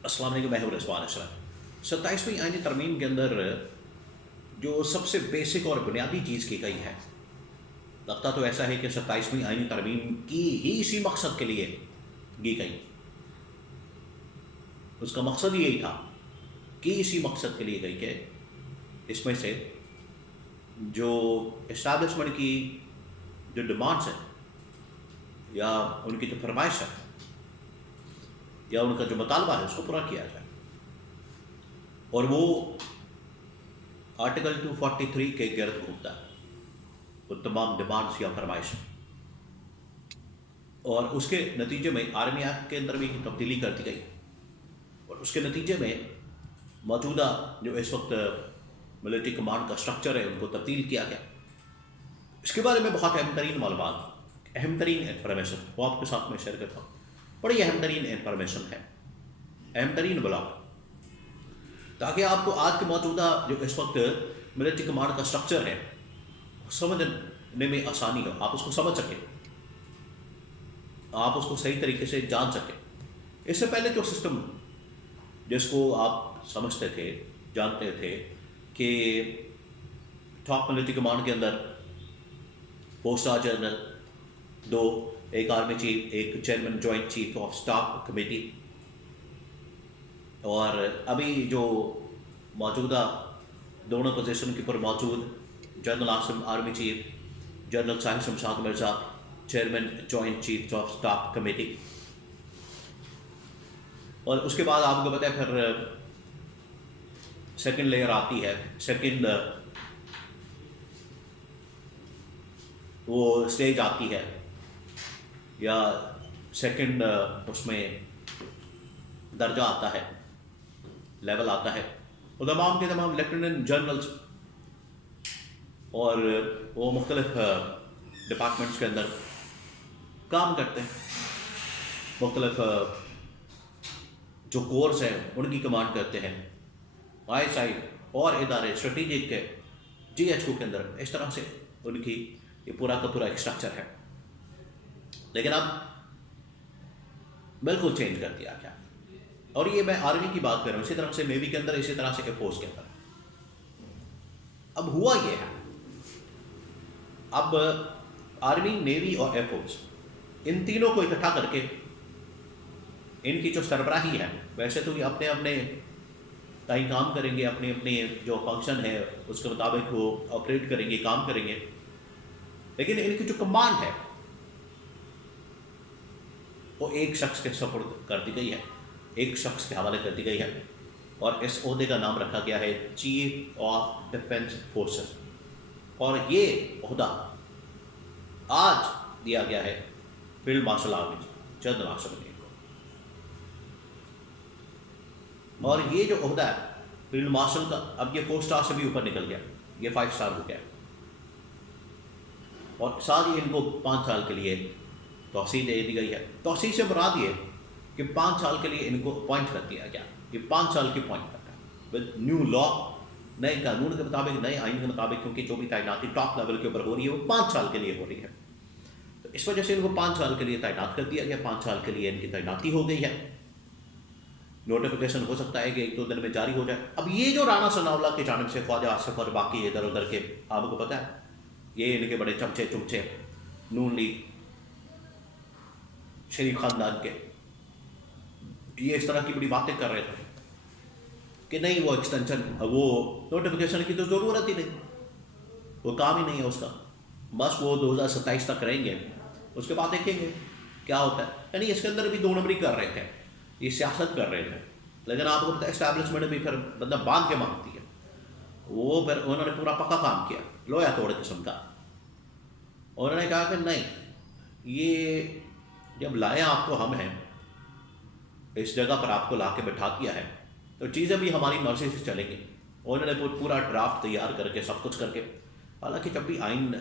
अस्सलाम वालेकुम, मैं हूं रिजवान अशरफ। 27वीं आईनी तरमीम के अंदर जो सबसे बेसिक और बुनियादी चीज़ की गई है, लगता तो ऐसा है कि 27वीं आईनी तरमीम की ही इसी मकसद के लिए की गई। उसका मकसद ही यही था कि इसी मकसद के लिए गई कि इसमें से जो इस्टेब्लिशमेंट की जो डिमांड्स हैं या उनकी जो फरमाइश है या उनका जो मुतालबा है उसको पूरा किया जाए। और वो आर्टिकल 243 के गिर्द घूमता है, वो तमाम डिमांड्स या फरमाइश। और उसके नतीजे में आर्मी एक्ट के अंदर भी तब्दीली कर दी गई और उसके नतीजे में मौजूदा जो इस वक्त मिलिट्री कमांड का स्ट्रक्चर है उनको तब्दील किया गया। इसके बारे में बहुत अहम तरीन मालूमात, अहम तरीन इंफॉर्मेशन वो आपके साथ में शेयर करता हूँ। बड़ी अहम तरीन इंफॉर्मेशन है, अहम तरीन ब्लॉक, ताकि आपको आज के मौजूदा जो इस वक्त मिलिट्री कमांड का स्ट्रक्चर है समझने में आसानी हो, आप उसको समझ सकें, आप उसको सही तरीके से जान सकें। इससे पहले जो सिस्टम जिसको आप समझते थे, जानते थे कि टॉप मिलिट्री कमांड के अंदर पोस्ट जनरल दो, एक आर्मी चीफ, एक chairman joint chief of staff committee, और अभी जो मौजूदा दोनों पोजीशन के ऊपर मौजूद general Asim army chief, general Sahib Shamshad Mirza chairman joint chief of staff committee. और उसके बाद आपको पता है फिर सेकंड लेयर आती है, सेकंड वो स्टेज आती है या सेकंड उसमें दर्जा आता है, लेवल आता है। और तमाम के तमाम लेफ्टिनेंट जनरल्स और वो मुख्तलिफ डिपार्टमेंट्स के अंदर काम करते हैं, मुख्तलिफ जो कोर्स हैं उनकी कमांड करते हैं। ISI और इदारे स्ट्रेटेजिक के GHQ के अंदर इस तरह से उनकी ये पूरा का पूरा एक स्ट्रक्चर है। लेकिन अब बिल्कुल चेंज कर दिया गया। और ये मैं आर्मी की बात कर रहा हूँ, इसी तरह से नेवी के अंदर, इसी तरह से एयरफोर्स के अंदर। अब हुआ ये है, अब आर्मी, नेवी और एयरफोर्स इन तीनों को इकट्ठा करके इनकी जो सरबराही है, वैसे तो ये अपने अपने टाइम काम करेंगे, अपने अपने जो फंक्शन है उसके मुताबिक वो ऑपरेट करेंगे, काम करेंगे, लेकिन इनकी जो कमांड है वो एक शख्स के सपुर्द कर दी गई है, एक शख्स के हवाले कर दी गई है। और इस ओहदे का नाम रखा गया है चीफ ऑफ डिफेंस फोर्सेस। और ये ओहदा आज दिया गया है field marshal army general Asim Munir को। और ये जो ओहदा है फील्ड मार्शल का, अब ये 4 स्टार से भी ऊपर निकल गया, ये 5 स्टार हो गया। और साथ ही इनको 5 साल के लिए तौसीह दे दी गई है। तौसीह से मुराद ये कि 5 साल के लिए इनको अपॉइंट कर दिया गया, ये 5 साल की अपॉइंट करता है विद न्यू लॉ, नए कानून के मुताबिक, नए आइन के मुताबिक, क्योंकि जो भी तैनाती टॉप लेवल के ऊपर हो रही है वो 5 साल के लिए हो रही है। तो इस वजह से इनको 5 साल के लिए तैनात कर दिया गया, 5 साल के लिए इनकी तैनाती हो गई है। नोटिफिकेशन हो सकता है कि 1-2 दिन में जारी हो जाए। अब ये जो राणा सनाउल्लाह की जानिब से ख्वाजा आसिफ और बाकी इधर उधर के, आपको पता है ये इनके बड़े चमचे चुमचे नून लीग शरीफ खानदान के, ये इस तरह की बड़ी बातें कर रहे थे कि नहीं वो एक्सटेंशन, वो नोटिफिकेशन की तो ज़रूरत ही नहीं, वो काम ही नहीं है उसका, बस वो 2027 तक रहेंगे, उसके बाद देखेंगे क्या होता है। यानी इसके अंदर भी 2 नंबरी कर रहे थे, ये सियासत कर रहे थे। लेकिन आपको पता है इस्टेब्लिशमेंट भी फिर मतलब बांध के मांगती है, वो फिर उन्होंने पूरा पक्का काम किया, लोया तोड़ किस्म का। उन्होंने कहा कि नहीं, ये जब लाए आपको हम हैं, इस जगह पर आपको ला के बैठा दिया है, तो चीज़ें भी हमारी मर्जी से चलेंगी। उन्होंने पूरा ड्राफ्ट तैयार करके सब कुछ करके, हालांकि जब भी आइन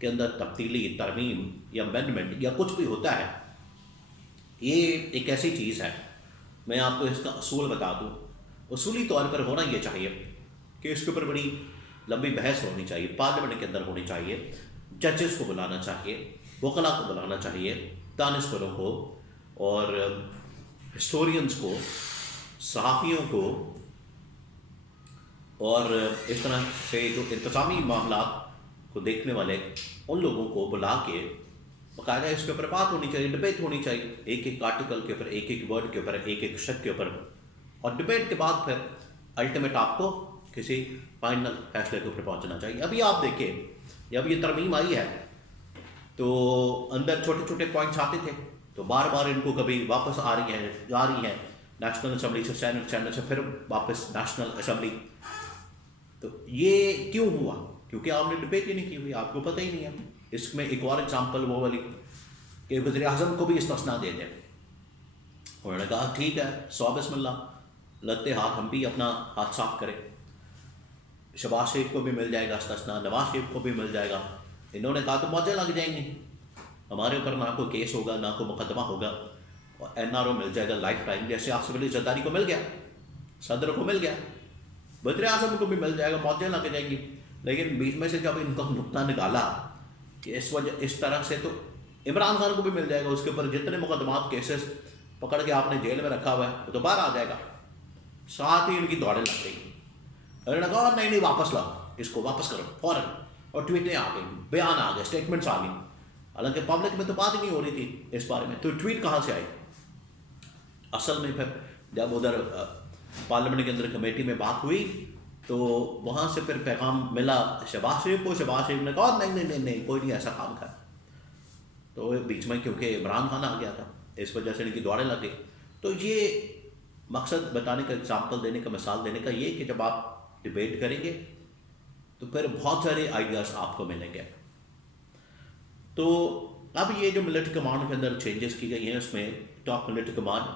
के अंदर तब्दीली, तरमीम या अमेंडमेंट या कुछ भी होता है, ये एक ऐसी चीज़ है, मैं आपको इसका असूल बता दूँ, उसूली तौर पर होना ये चाहिए कि इसके ऊपर बड़ी लंबी बहस होनी चाहिए, पार्लियामेंट के अंदर होनी चाहिए, जजेस को बुलाना चाहिए, वकला को बुलाना चाहिए, दानिशवरों को और हिस्टोरियंस को, सहाफ़ियों को और इस तरह से जो इंतज़ामी मामला को देखने वाले उन लोगों को बुला के बाकायदा इसके ऊपर बात होनी चाहिए, डिबेट होनी चाहिए, एक एक आर्टिकल के ऊपर, एक एक वर्ड के ऊपर, एक एक शक के ऊपर, और डिबेट के बाद फिर अल्टीमेट आपको किसी फाइनल फैसले के ऊपर पहुंचना चाहिए। अभी आप देखिए, जब ये तरमीम आई है तो अंदर छोटे छोटे पॉइंट्स आते थे, तो बार बार इनको कभी वापस आ रही हैं, जा रही हैं नेशनल असम्बली से, सेनेट से फिर वापस नेशनल असम्बली। तो ये क्यों हुआ? क्योंकि आपने डिबेट ही नहीं की हुई, आपको पता ही नहीं है। इसमें एक और एग्जाम्पल वो वाली कि वज़ीर आज़म को भी इस्तिस्ना दे दें। उन्होंने कहा ठीक है, 100 बिस्मिल्लाह, लगते हाथ हम भी अपना हाथ साफ करें। शहबाज शरीफ को भी मिल जाएगा इस्तिस्ना, नवाज शरीफ को भी मिल जाएगा। इन्होंने कहा तो मौजें लग जाएंगी, हमारे ऊपर ना कोई केस होगा, ना कोई मुकदमा होगा, और NRO मिल जाएगा लाइफ टाइम, जैसे आसिफ अली जरदारी को मिल गया, सदर को मिल गया, वज़ीर आज़म को भी मिल जाएगा, मौजें लग जाएंगी। लेकिन बीच में से जब इनको नुक्ता निकाला कि इस तरह से तो इमरान खान को भी मिल जाएगा, उसके ऊपर जितने मुकदमात केसेस पकड़ के आपने जेल में रखा हुआ है वो तो बाहर आ जाएगा। साथ ही इनकी दौड़ें लग गई, उन्होंने कहा नहीं वापस लाओ, इसको वापस करो फौरन, और ट्वीटें आ गई, बयान आ गए, स्टेटमेंट्स आ गई। हालांकि पब्लिक में तो बात ही नहीं हो रही थी इस बारे में, तो ट्वीट कहाँ से आई? असल में फिर जब उधर पार्लियामेंट के अंदर कमेटी में बात हुई तो वहाँ से फिर पैगाम मिला शहबाज शरीफ को। शहबाज शरीफ ने कहा नहीं कोई नहीं ऐसा काम था। तो बीच में क्योंकि इमरान खान आ गया था, इस वजह से इनकी दौड़ें लग गई। तो ये मकसद बताने का, एग्जाम्पल देने का, मिसाल देने का ये कि जब आप डिबेट करेंगे तो फिर बहुत सारे आइडियाज़ आपको मिलेंगे। तो अब ये जो मिलिट्री कमांड के अंदर चेंजेस की गई हैं, उसमें टॉप मिलिट्री कमांड,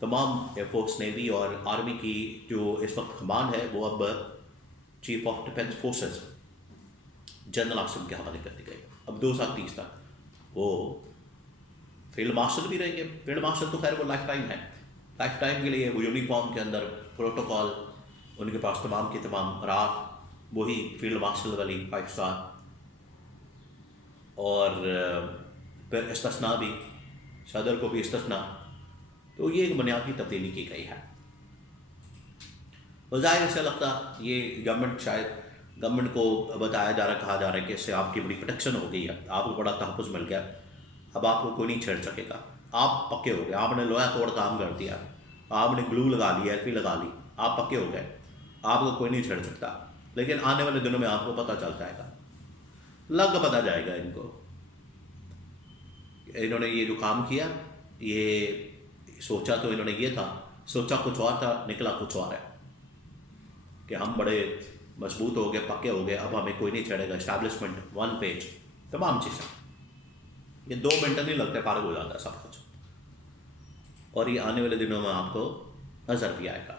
तमाम एयरफोर्स, नेवी और आर्मी की जो इस वक्त कमान है वो अब chief of defence forces general Asim के हवाले कर दी गई। अब 2030 तक वो फील्ड मार्शल भी रहेंगे। फील्ड मार्शल तो खैर वो लाइफ टाइम है, लाइफ टाइम के लिए वो यूनिफॉर्म के अंदर प्रोटोकॉल उनके पास तमाम की तमाम रात वही फील्ड मार्शल वाली 5 स्टार, और फिर इस्तिस्ना भी, सदर को भी इस्तिस्ना। तो ये एक बुनियादी तब्दीली की गई है। और ज़ाहिर से लगता ये गवर्नमेंट को बताया जा रहा है, कहा जा रहा है कि इससे आपकी बड़ी प्रोटेक्शन हो गई है, आपको बड़ा तहफ़्फ़ुज़ मिल गया, अब आपको कोई नहीं छेड़ सकेगा, आप पक्के हो गए, आपने लोहा तोड़ काम कर दिया, आपने ग्लू लगा ली, LP लगा ली, आप पक्के हो गए, आपको कोई नहीं छेड़ सकता। लेकिन आने वाले दिनों में आपको पता चल जाएगा, लग पता जाएगा इनको, इन्होंने ये जो काम किया, ये सोचा तो इन्होंने ये था, सोचा कुछ और था, निकला कुछ और है, कि हम बड़े मजबूत हो गए, पक्के हो गए, अब हमें कोई नहीं छेड़ेगा, इस्टेब्लिशमेंट 1 पेज, तमाम चीज़ें। ये 2 मिनट नहीं लगते, फारग हो जाता है सब कुछ, और ये आने वाले दिनों में आपको नज़र भी आएगा।